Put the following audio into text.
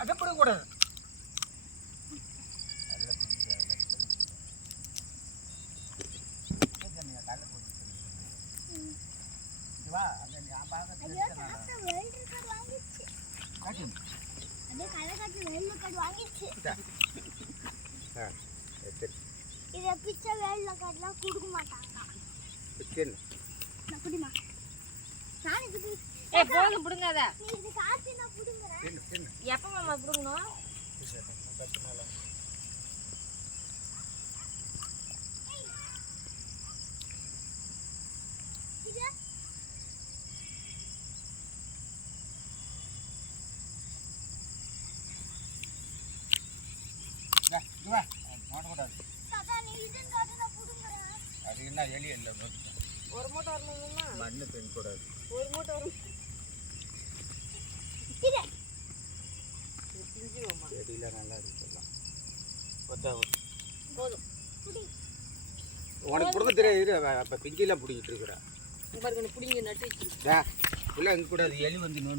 அதை பிடிக்கக்கூடாது. இதை பிச்சை வேலை காட்டெல்லாம் கொடுக்க மாட்டாங்க. போதும் பிடுங்காத. இது காசு நான் பிடுங்குறேன். எப்ப மாமா பிடுங்கணும்? அது என்ன எலி இல்லை, ஒரு மூட்டை வரணுமா? மண்ணு தின்னக்கூடாது. ஒரு மூட்டை வரும். செடியில் நல்லா இருக்குல்லாம். போதும். உனக்கு பிடுங்க தெரியாது. அப்போ பிஞ்சிலாம் பிடிக்கிட்டு இருக்கிறேன். பிடிங்கி நட்டு வச்சு இல்லை, இங்கே கூடாது. எலி வந்து நோண்டி